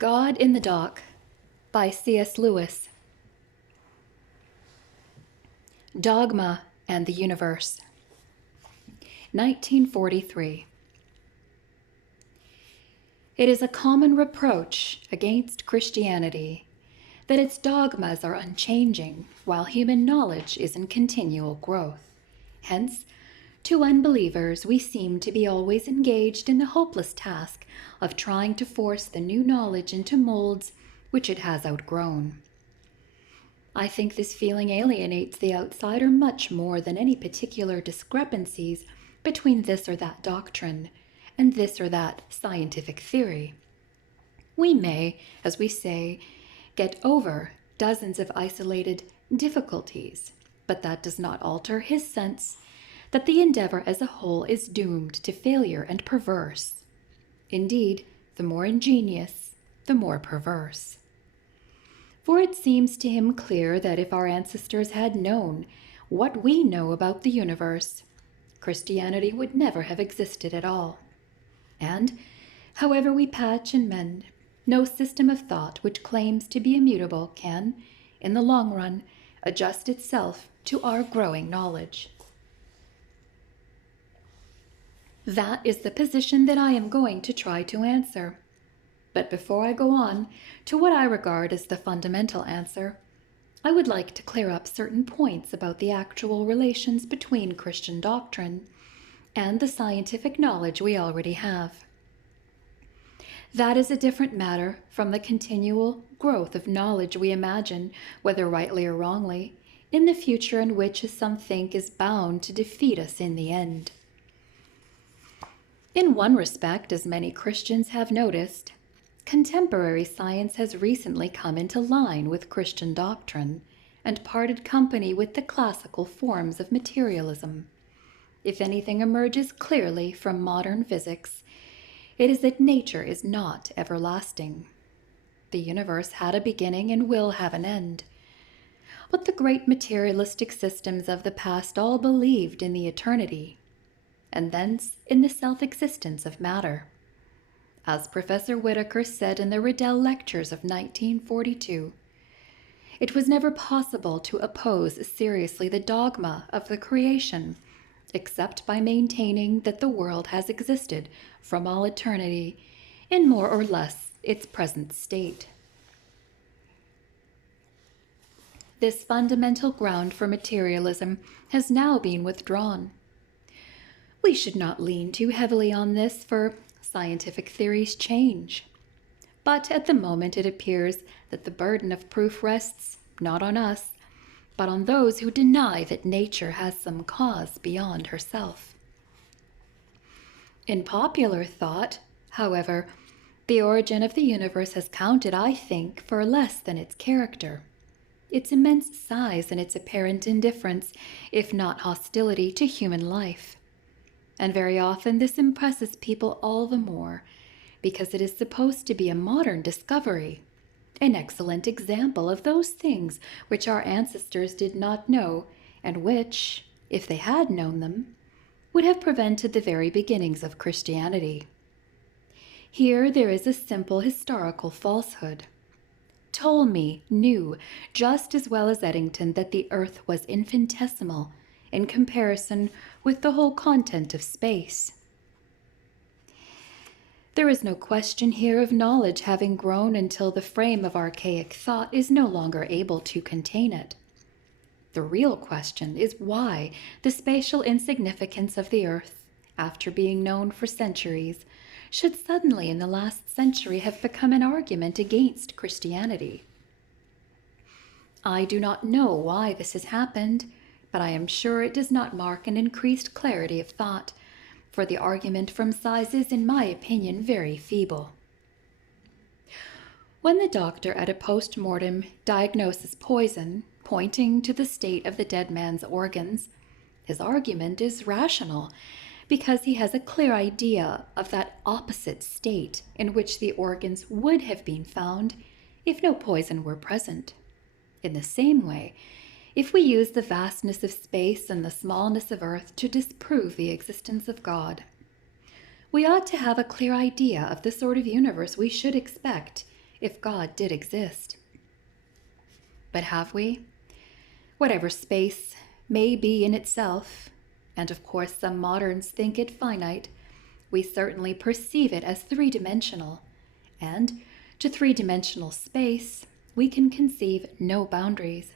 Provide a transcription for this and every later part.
God in the Dock by C.S. Lewis. Dogma and the Universe. 1943. It is a common reproach against Christianity that its dogmas are unchanging while human knowledge is in continual growth. Hence, to unbelievers, we seem to be always engaged in the hopeless task of trying to force the new knowledge into molds which it has outgrown. I think this feeling alienates the outsider much more than any particular discrepancies between this or that doctrine and this or that scientific theory. We may, as we say, get over dozens of isolated difficulties, but that does not alter his sense that the endeavor as a whole is doomed to failure and perverse. Indeed, the more ingenious, the more perverse. For it seems to him clear that if our ancestors had known what we know about the universe, Christianity would never have existed at all. And, however we patch and mend, no system of thought which claims to be immutable can, in the long run, adjust itself to our growing knowledge. That is the position that I am going to try to answer. But before I go on to what I regard as the fundamental answer, I would like to clear up certain points about the actual relations between Christian doctrine and the scientific knowledge we already have. That is a different matter from the continual growth of knowledge we imagine, whether rightly or wrongly, in the future, and which, as some think, is bound to defeat us in the end. In one respect, as many Christians have noticed, contemporary science has recently come into line with Christian doctrine and parted company with the classical forms of materialism. If anything emerges clearly from modern physics, it is that nature is not everlasting. The universe had a beginning and will have an end. But the great materialistic systems of the past all believed in the eternity, and thence in the self-existence of matter. As Professor Whittaker said in the Riddell Lectures of 1942, it was never possible to oppose seriously the dogma of the creation, except by maintaining that the world has existed from all eternity in more or less its present state. This fundamental ground for materialism has now been withdrawn. We should not lean too heavily on this, for scientific theories change. But at the moment it appears that the burden of proof rests not on us, but on those who deny that nature has some cause beyond herself. In popular thought, however, the origin of the universe has counted, I think, for less than its character. Its immense size and its apparent indifference, if not hostility, to human life. And very often this impresses people all the more because it is supposed to be a modern discovery, an excellent example of those things which our ancestors did not know, and which, if they had known them, would have prevented the very beginnings of Christianity. Here there is a simple historical falsehood. Ptolemy knew just as well as Eddington that the earth was infinitesimal in comparison with the whole content of space. There is no question here of knowledge having grown until the frame of archaic thought is no longer able to contain it. The real question is why the spatial insignificance of the earth, after being known for centuries, should suddenly in the last century have become an argument against Christianity. I do not know why this has happened, but I am sure it does not mark an increased clarity of thought, for the argument from size is, in my opinion, very feeble. When the doctor at a post-mortem diagnoses poison, pointing to the state of the dead man's organs, his argument is rational, because he has a clear idea of that opposite state in which the organs would have been found if no poison were present. In the same way, if we use the vastness of space and the smallness of earth to disprove the existence of God, we ought to have a clear idea of the sort of universe we should expect if God did exist. But have we? Whatever space may be in itself, and of course some moderns think it finite, we certainly perceive it as three-dimensional, and to three-dimensional space we can conceive no boundaries.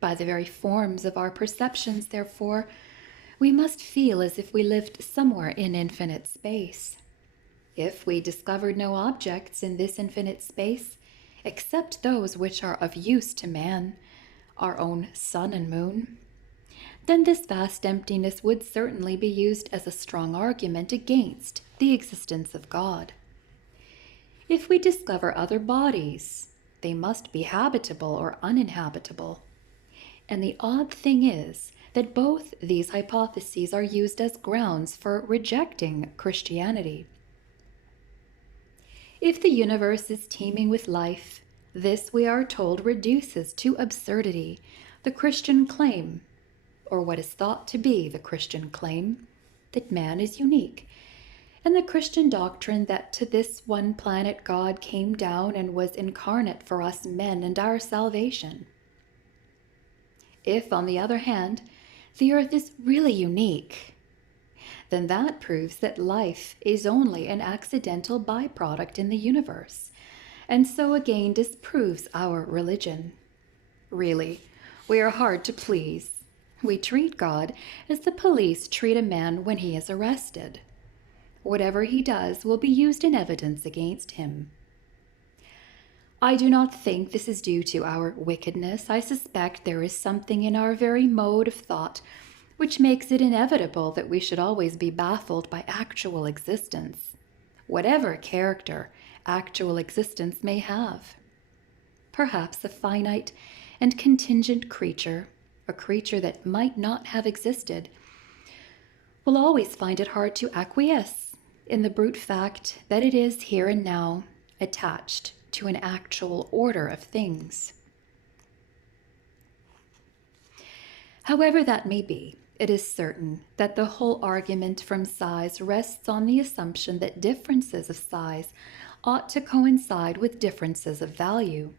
By the very forms of our perceptions, therefore, we must feel as if we lived somewhere in infinite space. If we discovered no objects in this infinite space, except those which are of use to man, our own sun and moon, then this vast emptiness would certainly be used as a strong argument against the existence of God. If we discover other bodies, they must be habitable or uninhabitable. And the odd thing is that both these hypotheses are used as grounds for rejecting Christianity. If the universe is teeming with life, this, we are told, reduces to absurdity the Christian claim, or what is thought to be the Christian claim, that man is unique, and the Christian doctrine that to this one planet God came down and was incarnate for us men and our salvation. If, on the other hand, the earth is really unique, then that proves that life is only an accidental byproduct in the universe, and so again disproves our religion. Really, we are hard to please. We treat God as the police treat a man when he is arrested. Whatever he does will be used in evidence against him. I do not think this is due to our wickedness. I suspect there is something in our very mode of thought which makes it inevitable that we should always be baffled by actual existence, whatever character actual existence may have. Perhaps a finite and contingent creature, a creature that might not have existed, will always find it hard to acquiesce in the brute fact that it is here and now attached to an actual order of things. However that may be, it is certain that the whole argument from size rests on the assumption that differences of size ought to coincide with differences of value.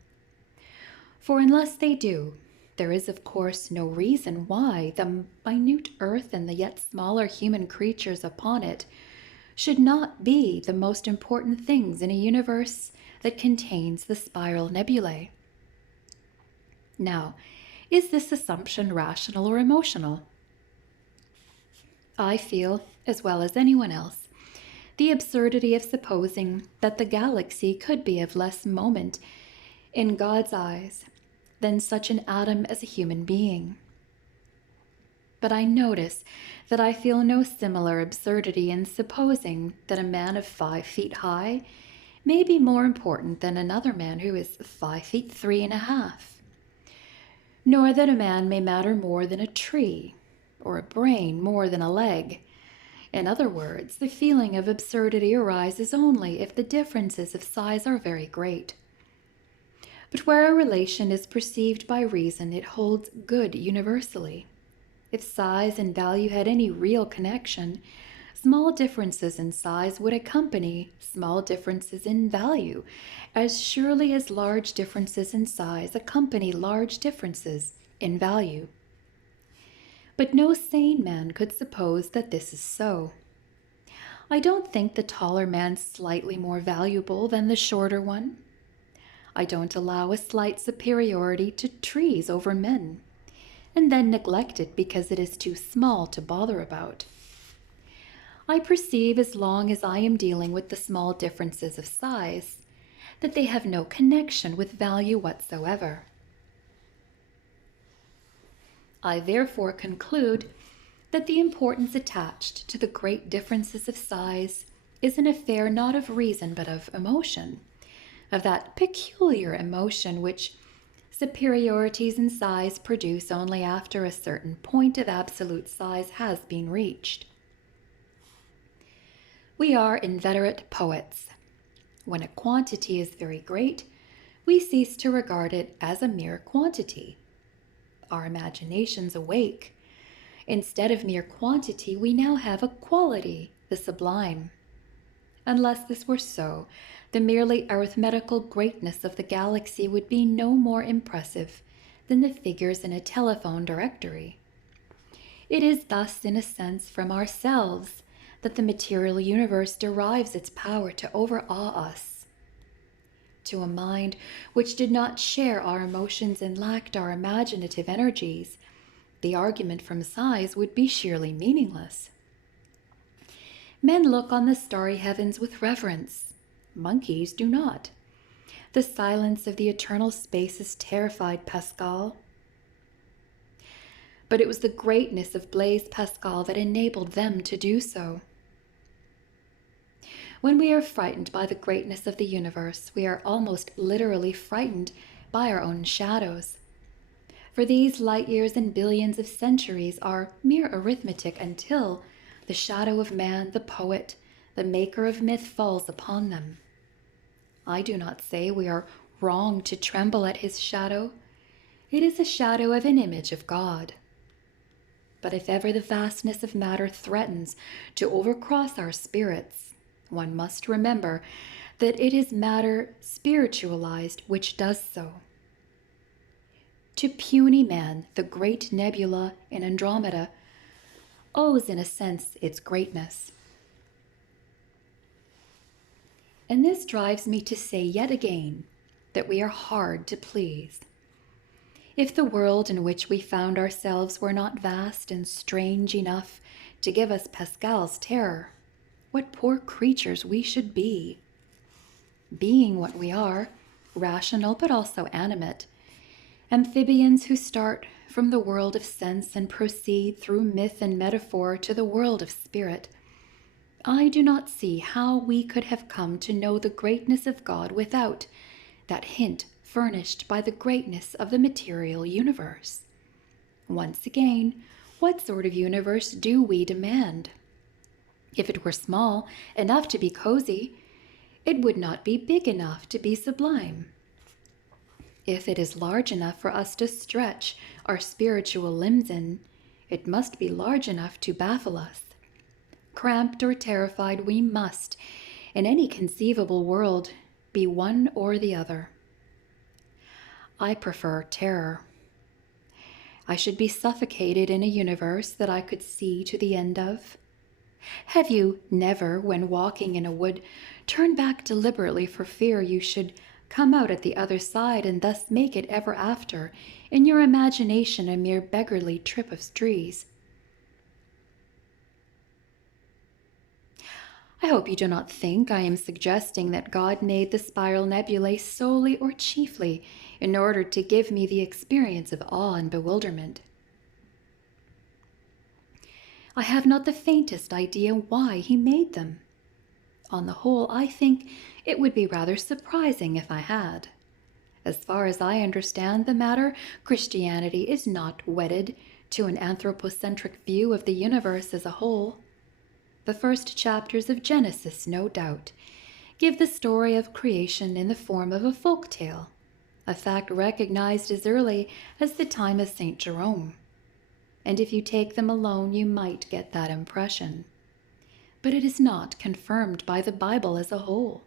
For unless they do, there is of course no reason why the minute earth and the yet smaller human creatures upon it should not be the most important things in a universe that contains the spiral nebulae. Now, is this assumption rational or emotional? I feel, as well as anyone else, the absurdity of supposing that the galaxy could be of less moment in God's eyes than such an atom as a human being. But I notice that I feel no similar absurdity in supposing that a man of 5 feet high may be more important than another man who is 5 feet 3.5, nor that a man may matter more than a tree, or a brain more than a leg. In other words, the feeling of absurdity arises only if the differences of size are very great. But where a relation is perceived by reason, it holds good universally. If size and value had any real connection, small differences in size would accompany small differences in value, as surely as large differences in size accompany large differences in value. But no sane man could suppose that this is so. I don't think the taller man slightly more valuable than the shorter one. I don't allow a slight superiority to trees over men, and then neglect it because it is too small to bother about. I perceive, as long as I am dealing with the small differences of size, that they have no connection with value whatsoever. I therefore conclude that the importance attached to the great differences of size is an affair not of reason but of emotion, of that peculiar emotion which superiorities in size produce only after a certain point of absolute size has been reached. We are inveterate poets. When a quantity is very great, we cease to regard it as a mere quantity. Our imaginations awake. Instead of mere quantity, we now have a quality, the sublime. Unless this were so, the merely arithmetical greatness of the galaxy would be no more impressive than the figures in a telephone directory. It is thus, in a sense, from ourselves that the material universe derives its power to overawe us. To a mind which did not share our emotions and lacked our imaginative energies, the argument from size would be sheerly meaningless. Men look on the starry heavens with reverence. Monkeys do not. The silence of the eternal spaces terrified Pascal. But it was the greatness of Blaise Pascal that enabled them to do so. When we are frightened by the greatness of the universe, we are almost literally frightened by our own shadows. For these light years and billions of centuries are mere arithmetic until the shadow of man, the poet, the maker of myth, falls upon them. I do not say we are wrong to tremble at his shadow. It is a shadow of an image of God. But if ever the vastness of matter threatens to overcross our spirits, one must remember that it is matter spiritualized which does so. To puny man, the great nebula in Andromeda owes in a sense its greatness. And this drives me to say yet again that we are hard to please. If the world in which we found ourselves were not vast and strange enough to give us Pascal's terror, what poor creatures we should be. Being what we are, rational but also animate, amphibians who start from the world of sense and proceed through myth and metaphor to the world of spirit, I do not see how we could have come to know the greatness of God without that hint furnished by the greatness of the material universe. Once again, what sort of universe do we demand? If it were small enough to be cozy, it would not be big enough to be sublime. If it is large enough for us to stretch our spiritual limbs in, it must be large enough to baffle us. Cramped or terrified, we must, in any conceivable world, be one or the other. I prefer terror. I should be suffocated in a universe that I could see to the end of. Have you never, when walking in a wood, turned back deliberately for fear you should come out at the other side and thus make it ever after, in your imagination, a mere beggarly trip of trees? I hope you do not think I am suggesting that God made the spiral nebulae solely or chiefly in order to give me the experience of awe and bewilderment. I have not the faintest idea why he made them. On the whole, I think it would be rather surprising if I had. As far as I understand the matter, Christianity is not wedded to an anthropocentric view of the universe as a whole. The first chapters of Genesis, no doubt, give the story of creation in the form of a folk tale, a fact recognized as early as the time of St. Jerome. And if you take them alone, you might get that impression. But it is not confirmed by the Bible as a whole.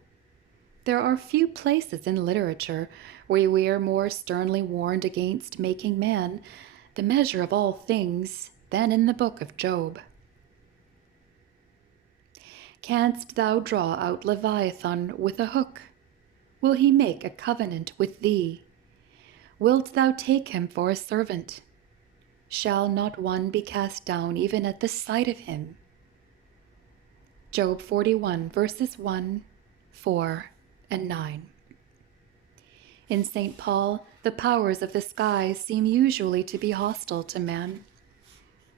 There are few places in literature where we are more sternly warned against making man the measure of all things than in the book of Job. Canst thou draw out Leviathan with a hook? Will he make a covenant with thee? Wilt thou take him for a servant? Shall not one be cast down even at the sight of him? Job 41, verses 1, 4, and 9. In St. Paul, the powers of the skies seem usually to be hostile to man.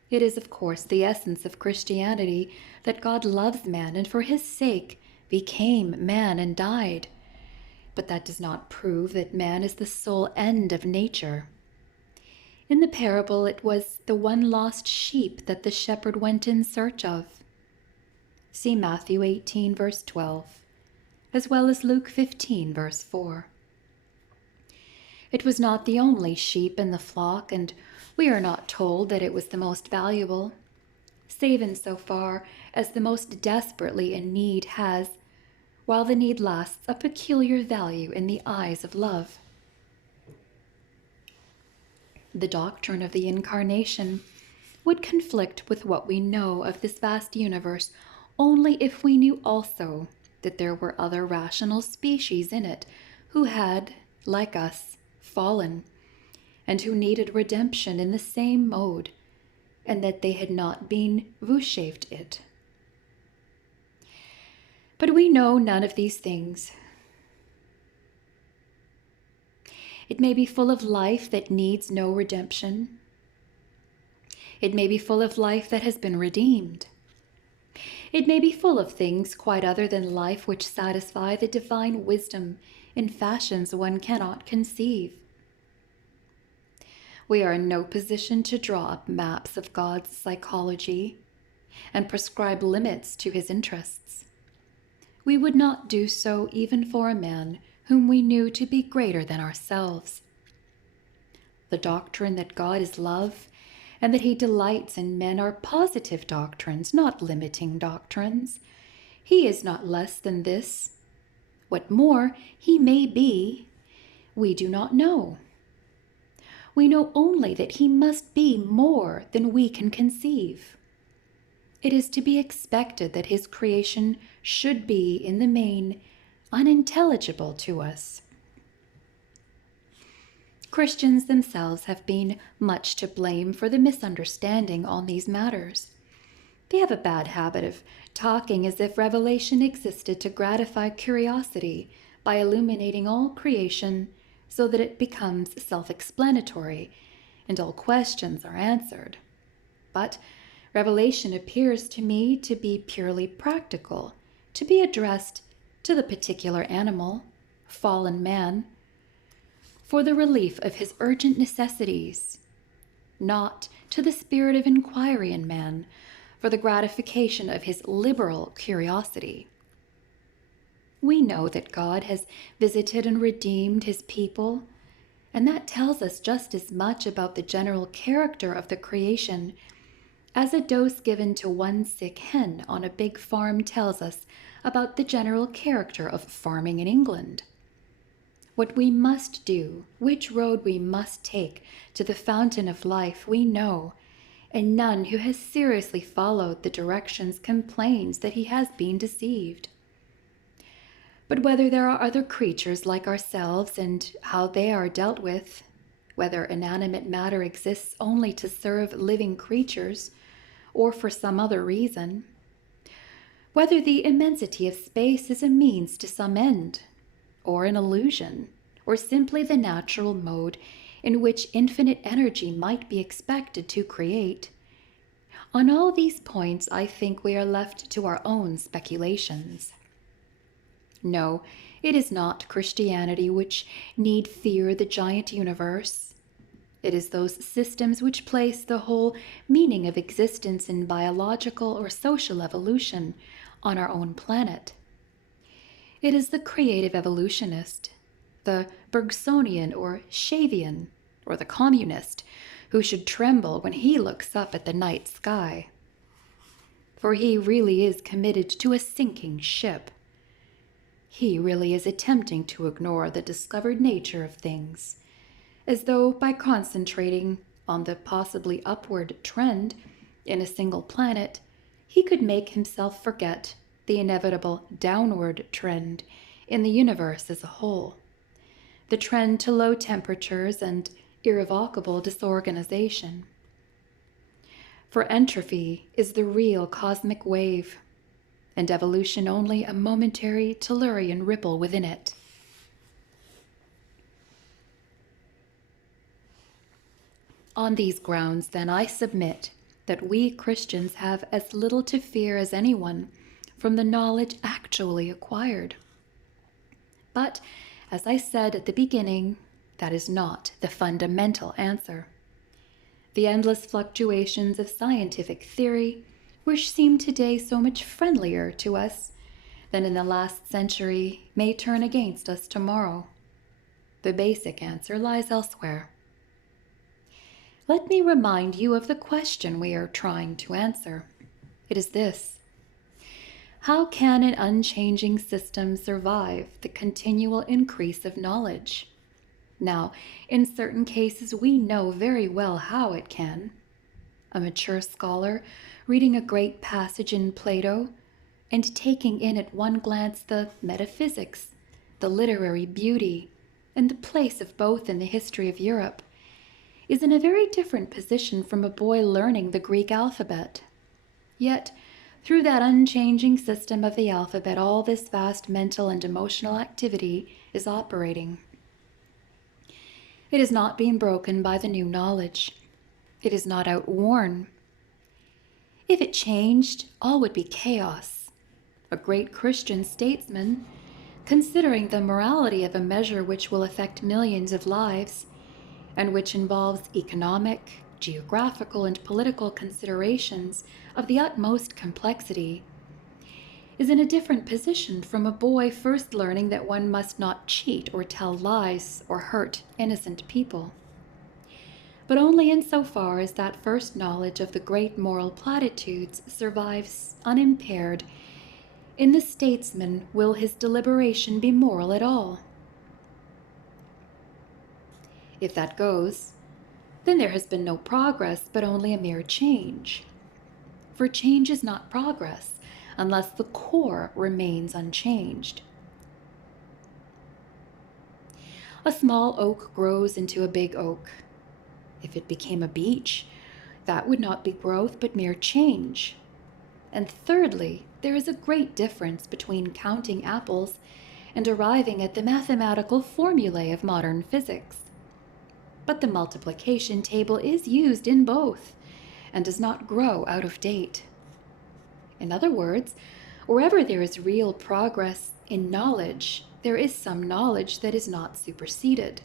It is, of course, the essence of Christianity that God loves man and for his sake became man and died. But that does not prove that man is the sole end of nature. In the parable, it was the one lost sheep that the shepherd went in search of. See Matthew 18, verse 12, as well as Luke 15, verse 4. It was not the only sheep in the flock, and we are not told that it was the most valuable, save in so far as the most desperately in need has, while the need lasts a peculiar value in the eyes of love. The doctrine of the incarnation would conflict with what we know of this vast universe only if we knew also that there were other rational species in it who had, like us, fallen, and who needed redemption in the same mode, and that they had not been vouchsafed it. But we know none of these things. It may be full of life that needs no redemption. It may be full of life that has been redeemed. It may be full of things quite other than life which satisfy the divine wisdom in fashions one cannot conceive. We are in no position to draw up maps of God's psychology and prescribe limits to his interests. We would not do so even for a man whom we knew to be greater than ourselves. The doctrine that God is love and that he delights in men are positive doctrines, not limiting doctrines. He is not less than this. What more he may be, we do not know. We know only that he must be more than we can conceive. It is to be expected that his creation should be, in the main, unintelligible to us. Christians themselves have been much to blame for the misunderstanding on these matters. They have a bad habit of talking as if revelation existed to gratify curiosity by illuminating all creation so that it becomes self-explanatory and all questions are answered. But revelation appears to me to be purely practical, to be addressed to the particular animal, fallen man, for the relief of his urgent necessities, not to the spirit of inquiry in man, for the gratification of his liberal curiosity. We know that God has visited and redeemed his people, and that tells us just as much about the general character of the creation as a dose given to one sick hen on a big farm tells us about the general character of farming in England. What we must do, which road we must take to the fountain of life, we know, and none who has seriously followed the directions complains that he has been deceived. But whether there are other creatures like ourselves and how they are dealt with, whether inanimate matter exists only to serve living creatures or for some other reason, whether the immensity of space is a means to some end, or an illusion, or simply the natural mode in which infinite energy might be expected to create, on all these points I think we are left to our own speculations. No, it is not Christianity which need fear the giant universe. It is those systems which place the whole meaning of existence in biological or social evolution on our own planet. It is the creative evolutionist, the Bergsonian or Shavian, or the communist, who should tremble when he looks up at the night sky. For he really is committed to a sinking ship. He really is attempting to ignore the discovered nature of things, as though by concentrating on the possibly upward trend in a single planet, he could make himself forget the inevitable downward trend in the universe as a whole, the trend to low temperatures and irrevocable disorganization. For entropy is the real cosmic wave, and evolution only a momentary tellurian ripple within it. On these grounds, then, I submit that we Christians have as little to fear as anyone from the knowledge actually acquired. But, as I said at the beginning, that is not the fundamental answer. The endless fluctuations of scientific theory, which seem today so much friendlier to us than in the last century, may turn against us tomorrow. The basic answer lies elsewhere. Let me remind you of the question we are trying to answer. It is this: How can an unchanging system survive the continual increase of knowledge? Now, in certain cases, we know very well how it can. A mature scholar, reading a great passage in Plato, and taking in at one glance the metaphysics, the literary beauty, and the place of both in the history of Europe, is in a very different position from a boy learning the Greek alphabet. Yet, through that unchanging system of the alphabet, all this vast mental and emotional activity is operating. It is not being broken by the new knowledge. It is not outworn. If it changed, all would be chaos. A great Christian statesman, considering the morality of a measure which will affect millions of lives, and which involves economic, geographical, and political considerations of the utmost complexity, is in a different position from a boy first learning that one must not cheat or tell lies or hurt innocent people. But only insofar as that first knowledge of the great moral platitudes survives unimpaired, in the statesman will his deliberation be moral at all. If that goes, then there has been no progress, but only a mere change. For change is not progress unless the core remains unchanged. A small oak grows into a big oak. If it became a beech, that would not be growth but mere change. And thirdly, there is a great difference between counting apples and arriving at the mathematical formulae of modern physics. But the multiplication table is used in both and does not grow out of date. In other words, wherever there is real progress in knowledge, there is some knowledge that is not superseded.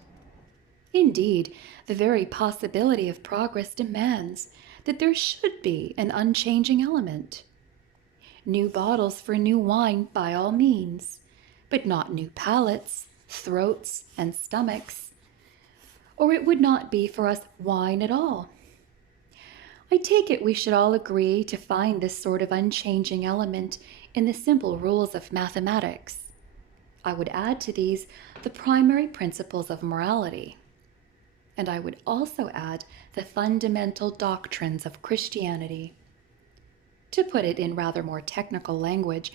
Indeed, the very possibility of progress demands that there should be an unchanging element. New bottles for new wine by all means, but not new palates, throats, and stomachs, or it would not be for us wine at all. I take it we should all agree to find this sort of unchanging element in the simple rules of mathematics. I would add to these the primary principles of morality. And I would also add the fundamental doctrines of Christianity. To put it in rather more technical language,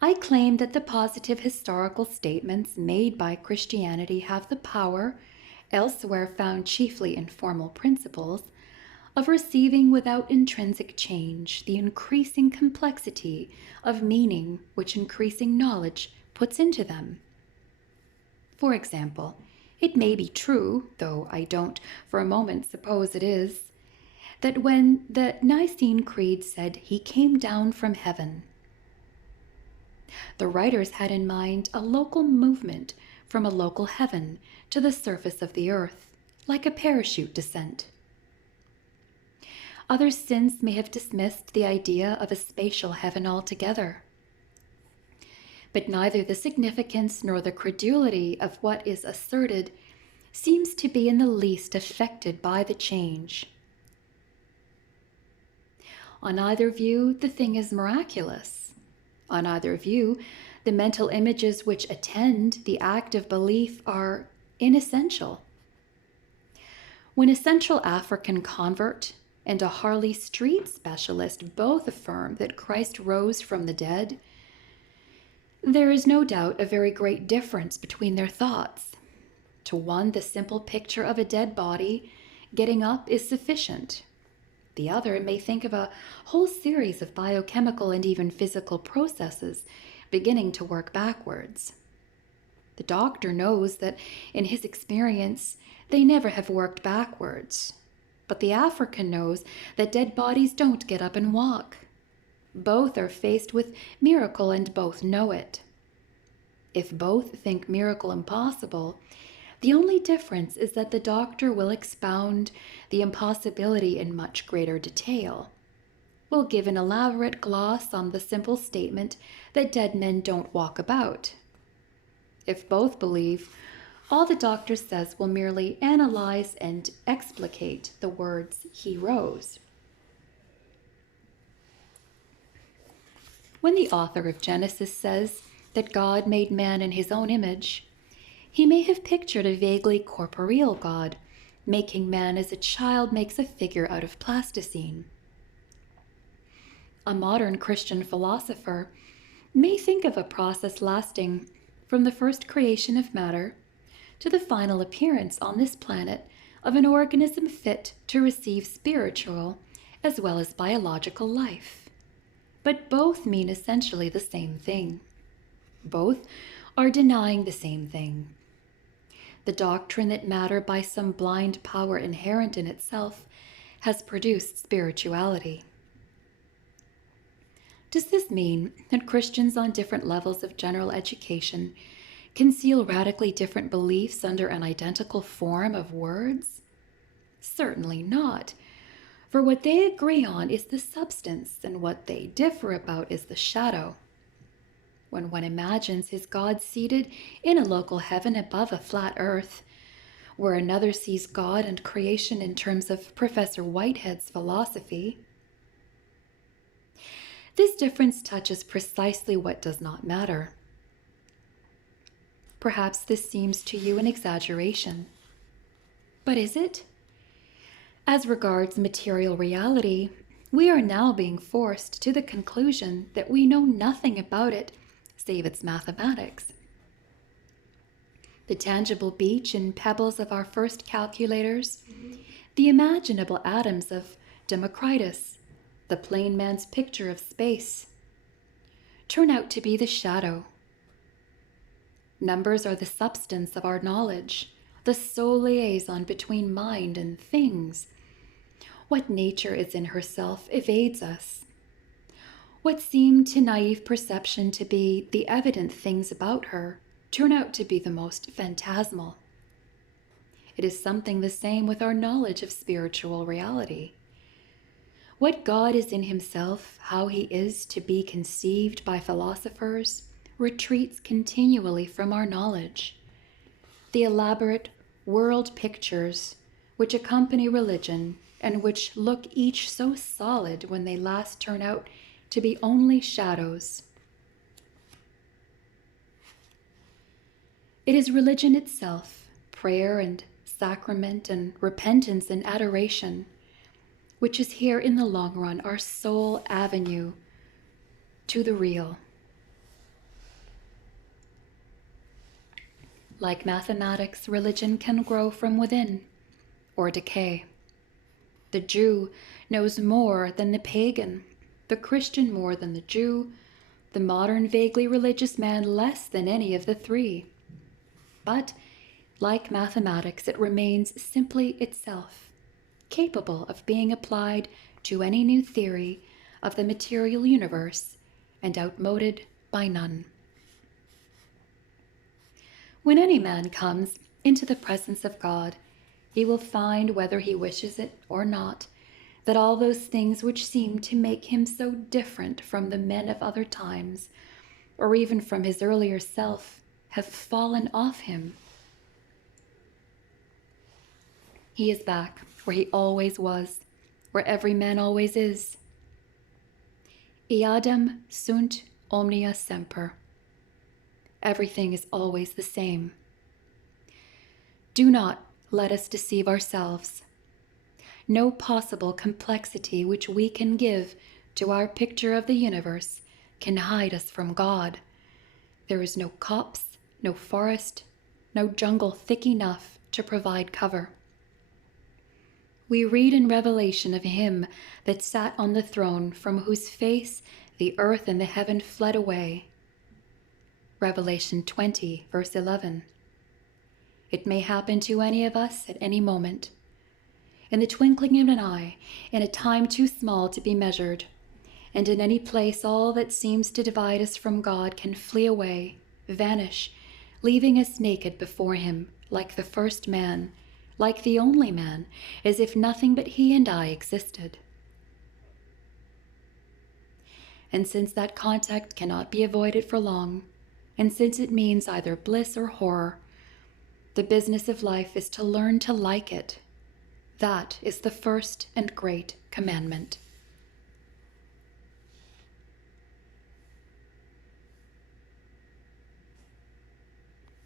I claim that the positive historical statements made by Christianity have the power, elsewhere found chiefly in formal principles, of receiving without intrinsic change the increasing complexity of meaning which increasing knowledge puts into them. For example, it may be true, though I don't for a moment suppose it is, that when the Nicene Creed said he came down from heaven, the writers had in mind a local movement from a local heaven to the surface of the earth, like a parachute descent. Others since may have dismissed the idea of a spatial heaven altogether. But neither the significance nor the credulity of what is asserted seems to be in the least affected by the change. On either view, the thing is miraculous. On either view, the mental images which attend the act of belief are inessential. When a Central African convert and a Harley Street specialist both affirm that Christ rose from the dead, there is no doubt a very great difference between their thoughts. To one, the simple picture of a dead body getting up is sufficient. The other may think of a whole series of biochemical and even physical processes beginning to work backwards. The doctor knows that in his experience they never have worked backwards, but the African knows that dead bodies don't get up and walk. Both are faced with miracle and both know it. If both think miracle impossible, the only difference is that the doctor will expound the impossibility in much greater detail, will give an elaborate gloss on the simple statement that dead men don't walk about. If both believe, all the doctor says will merely analyze and explicate the words "he rose." When the author of Genesis says that God made man in his own image, he may have pictured a vaguely corporeal God, making man as a child makes a figure out of plasticine. A modern Christian philosopher may think of a process lasting from the first creation of matter to the final appearance on this planet of an organism fit to receive spiritual as well as biological life. But both mean essentially the same thing. Both are denying the same thing. The doctrine that matter by some blind power inherent in itself has produced spirituality. Does this mean that Christians on different levels of general education conceal radically different beliefs under an identical form of words? Certainly not, for what they agree on is the substance, and what they differ about is the shadow. When one imagines his God seated in a local heaven above a flat earth, where another sees God and creation in terms of Professor Whitehead's philosophy, this difference touches precisely what does not matter. Perhaps this seems to you an exaggeration. But is it? As regards material reality, we are now being forced to the conclusion that we know nothing about it save its mathematics. The tangible beach and pebbles of our first calculators, the imaginable atoms of Democritus, the plain man's picture of space, turn out to be the shadow. Numbers are the substance of our knowledge, the sole liaison between mind and things. What nature is in herself evades us. What seem to naive perception to be the evident things about her turn out to be the most phantasmal. It is something the same with our knowledge of spiritual reality. What God is in himself, how he is to be conceived by philosophers, retreats continually from our knowledge. The elaborate world pictures which accompany religion and which look each so solid when they last turn out to be only shadows. It is religion itself, prayer and sacrament and repentance and adoration, which is here in the long run our sole avenue to the real. Like mathematics, religion can grow from within or decay. The Jew knows more than the pagan, the Christian more than the Jew, the modern vaguely religious man less than any of the three. But, like mathematics, it remains simply itself, capable of being applied to any new theory of the material universe and outmoded by none. When any man comes into the presence of God, he will find, whether he wishes it or not, that all those things which seem to make him so different from the men of other times, or even from his earlier self, have fallen off him. He is back where he always was, where every man always is. Eadem sunt omnia semper. Everything is always the same. Do not let us deceive ourselves. No possible complexity which we can give to our picture of the universe can hide us from God. There is no copse, no forest, no jungle thick enough to provide cover. We read in Revelation of him that sat on the throne, from whose face the earth and the heaven fled away. Revelation 20, verse 11. It may happen to any of us at any moment. In the twinkling of an eye, in a time too small to be measured, and in any place all that seems to divide us from God can flee away, vanish, leaving us naked before him, like the first man, like the only man, as if nothing but he and I existed. And since that contact cannot be avoided for long, and since it means either bliss or horror, the business of life is to learn to like it. That is the first and great commandment.